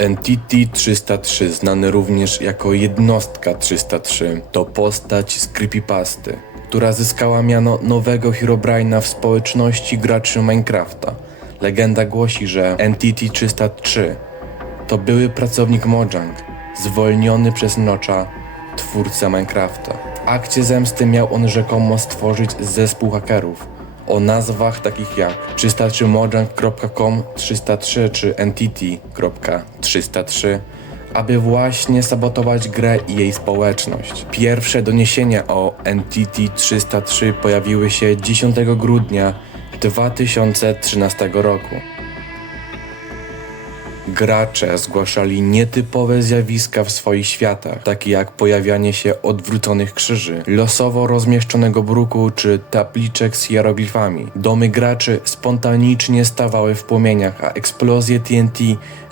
Entity 303, znany również jako Jednostka 303, to postać z creepypasty, która zyskała miano nowego Herobrine'a w społeczności graczy Minecrafta. Legenda głosi, że Entity 303 to były pracownik Mojang, zwolniony przez Notcha, twórcę Minecrafta. W akcie zemsty miał on rzekomo stworzyć zespół hakerów o nazwach takich jak 303mojang.com 303 czy entity.303 aby właśnie sabotować grę i jej społeczność. Pierwsze doniesienia o Entity 303 pojawiły się 10 grudnia 2013 roku. Gracze zgłaszali nietypowe zjawiska w swoich światach, takie jak pojawianie się odwróconych krzyży, losowo rozmieszczonego bruku czy tabliczek z hieroglifami. Domy graczy spontanicznie stawały w płomieniach, a eksplozje TNT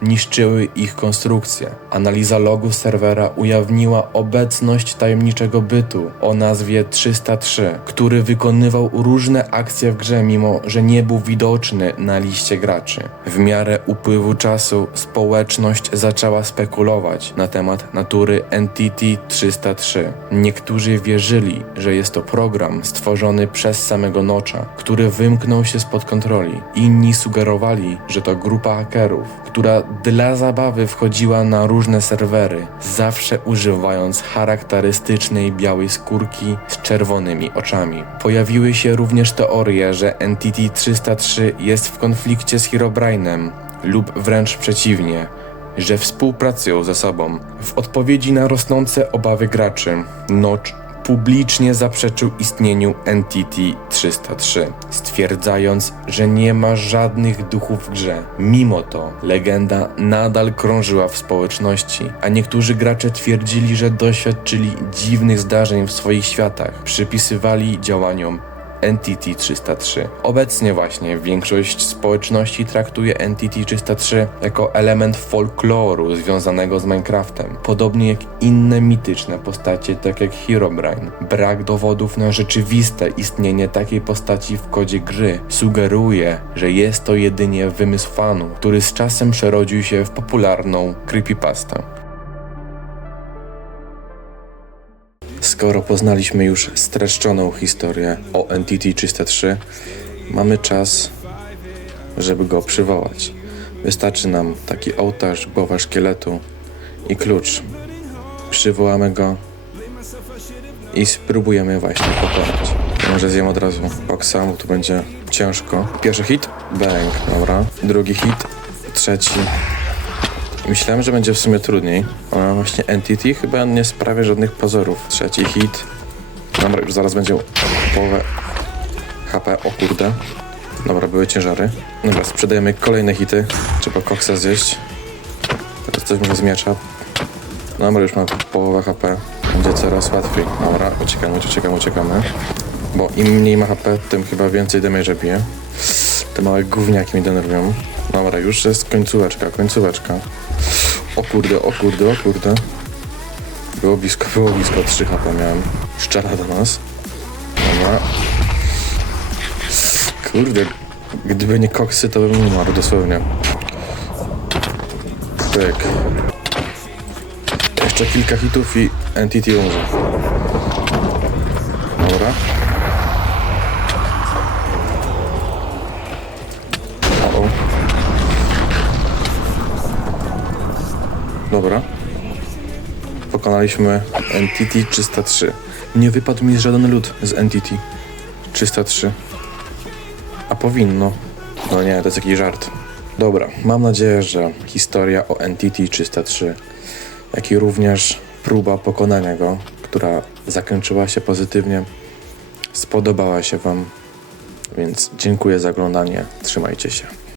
niszczyły ich konstrukcje. Analiza logów serwera ujawniła obecność tajemniczego bytu o nazwie 303, który wykonywał różne akcje w grze, mimo że nie był widoczny na liście graczy. W miarę upływu czasu społeczność zaczęła spekulować na temat natury Entity 303. Niektórzy wierzyli, że jest to program stworzony przez samego Notcha, który wymknął się spod kontroli. Inni sugerowali, że to grupa hakerów, która dla zabawy wchodziła na różne serwery, zawsze używając charakterystycznej białej skórki z czerwonymi oczami. Pojawiły się również teorie, że Entity 303 jest w konflikcie z Herobrine'em lub wręcz przeciwnie, że współpracują ze sobą. W odpowiedzi na rosnące obawy graczy, Notch publicznie zaprzeczył istnieniu Entity 303, stwierdzając, że nie ma żadnych duchów w grze. Mimo to legenda nadal krążyła w społeczności, a niektórzy gracze twierdzili, że doświadczyli dziwnych zdarzeń w swoich światach. Przypisywali działaniom Entity 303. Obecnie właśnie większość społeczności traktuje Entity 303 jako element folkloru związanego z Minecraftem, podobnie jak inne mityczne postacie, tak jak Herobrine. Brak dowodów na rzeczywiste istnienie takiej postaci w kodzie gry sugeruje, że jest to jedynie wymysł fanu, który z czasem przerodził się w popularną creepypastę. Skoro poznaliśmy już streszczoną historię o Entity 303, mamy czas, żeby go przywołać. Wystarczy nam taki ołtarz, głowa szkieletu i klucz. Przywołamy go i spróbujemy właśnie pokonać. Może zjem od razu boksa, bo tu będzie ciężko. Pierwszy hit, bang, dobra. Drugi hit, trzeci, Myślałem, że będzie w sumie trudniej, ale właśnie Entity chyba nie sprawia żadnych pozorów. Trzeci hit. Dobra, już zaraz będzie połowę HP, o kurde. Dobra, były ciężary. Dobra, sprzedajemy kolejne hity. Trzeba koksa zjeść. Teraz coś może z miecza. Dobra, już mam połowę HP. Będzie coraz łatwiej. Dobra, uciekamy, uciekamy, uciekamy. Bo im mniej ma HP, tym chyba więcej damage bije. Te małe gówniaki mnie denerwują. Dobra, już jest końcóweczka, końcóweczka. O kurde, o kurde, o kurde. Było blisko, było blisko. 3 HP miałem. Szczera do nas. Dobra. Kurde, gdyby nie koksy, to bym umarł dosłownie. Pyk. Jeszcze kilka hitów i Entity umrze. Dobra. Dobra. Pokonaliśmy Entity 303. Nie wypadł mi żaden lód z Entity 303. A powinno. No nie, to jest jakiś żart. Dobra, mam nadzieję, że historia o Entity 303, jak i również próba pokonania go, która zakończyła się pozytywnie, spodobała się Wam. Więc dziękuję za oglądanie. Trzymajcie się.